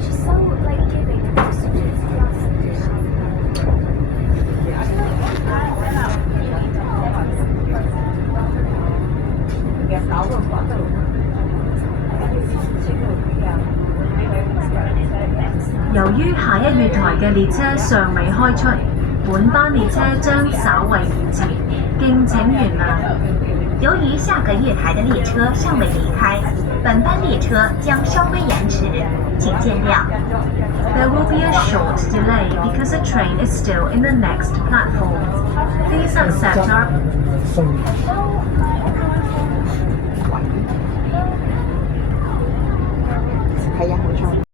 She's so like giving and students plus. 由於下一月台嘅列車尚未開出，本班列車將稍為延遲，敬請原諒。由于下个月台的列车尚未离开，本班列车将稍微延迟，请见谅。There will be a short delay because the train is still in the next platform. Please accept our 係啊，冇錯。